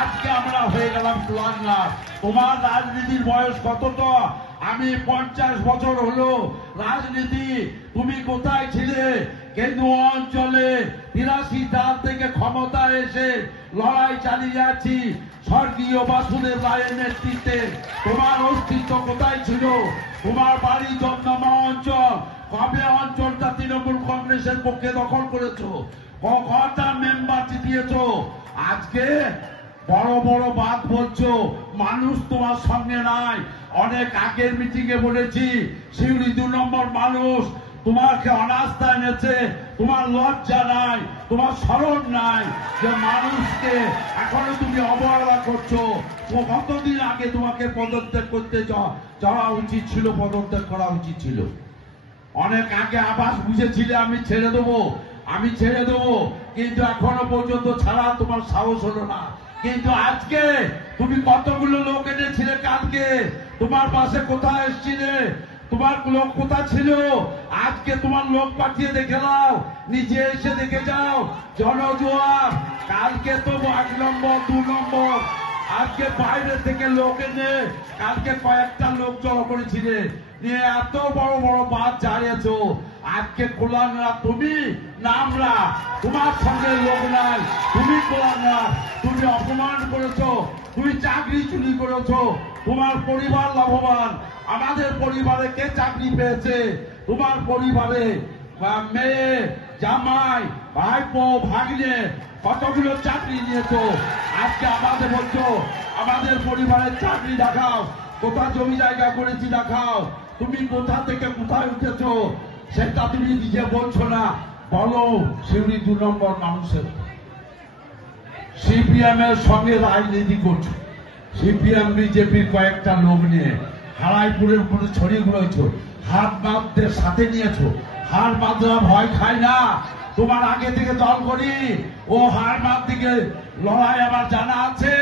আজকে আমরা হয়ে গেলাম কুলাঙ্গার। তোমার রাজনীতির বয়স কতটা? আমি 50 বছর হলো রাজনীতি। তুমি কোথায় ছিলে? কেন্দ্রীয় অঞ্চলে 83 সাল থেকে ক্ষমতা এসে লড়াই চালিয়ে যাচ্ছি স্বর্গীয় বাসুদেব রায়ের নেতৃত্বে। তোমার অস্তিত্ব কোথায় ছিল? তোমার বাড়ি দমদমা অঞ্চল, কবে অঞ্চলটা তৃণমূল কংগ্রেসের পক্ষে দখল করেছো? কটা মেম্বার জিতিয়েছ? আজকে বড় বড় বাদ বলছো, মানুষ তোমার সঙ্গে নাই। অনেক আগের মিটিং এ বলেছি, শিউরি 2 নম্বর মানুষ তোমাকে অনাস্থা এনেছে। তোমার লজ্জা নাই, তোমার স্মরণ নাই যে মানুষকে এখনো তুমি অবহেলা করছো। কতদিন আগে তোমাকে পদত্যাগ করতে যাওয়া উচিত ছিল, পদত্যাগ করা উচিত ছিল। অনেক আগে আবাস বুঝেছিলে আমি ছেড়ে দেবো, আমি ছেড়ে দেবো, কিন্তু এখনো পর্যন্ত ছাড়া তোমার সাহস হলো না। কিন্তু আজকে তুমি কতগুলো লোক এনেছিলে, কালকে তোমার পাশে কোথায় এসছিলে? তোমার লোক কোথা ছিল? আজকে তোমার লোক পাঠিয়ে দেখে নাও, নিজে এসে দেখে যাও। জনজোয়ার কালকে তো 1 নম্বর 2 নম্বর, আজকে বাইরে থেকে লোক এনে কালকে কয়েকটা লোক জড়ো করেছিলে, নিয়ে এত বড় বড় বাদ চালিয়েছ। আজকে কুলাঙ্গার তুমি না আমরা? তোমার সঙ্গে লোক নাই, তুমি কুলাঙ্গার। তুমি অপমান করেছো, তুমি চাকরি চুরি করেছো, তোমার পরিবার লাভবান। আমাদের পরিবারে কে চাকরি পেয়েছে? তোমার পরিবারে মেয়ে, জামাই, ভাইপো, ভাগ্নে কতগুলো চাকরি নিয়েছো। আজকে আমাদের বলছো আমাদের পরিবারের চাকরি দেখাও, কোথা জমি জায়গা করেছি দেখাও। তুমি কোথা থেকে কোথায় উঠেছো সেটা তুমি নিজে বলছো না। বলো শিউরি 2 নম্বর মানুষের সিপিএম এর সঙ্গে রাজনীতি করছো, সিপিএম বিজেপির কয়েকটা লোক নিয়ে হারাইপুরের উপরে ছড়িয়ে ঘুরেছো, হাত বাঁধদের সাথে নিয়েছো। হার বাঁধরা ভয় খায় না, তোমার আগে থেকে দল করি। ও হার বাঁধ দিকে লড়াই আমার জানা আছে।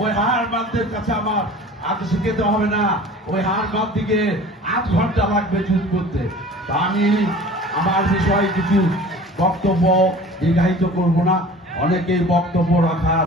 ওই হার বাঁধদের কাছে আমার আগে শিখতে হবে না। ওই হার বাঁধ দিকে 8 ঘন্টা লাগবে যুদ্ধ করতে। আমি আমার বিষয়ে কিছু বক্তব্য দীর্ঘায়িত করব না, অনেকের বক্তব্য রাখার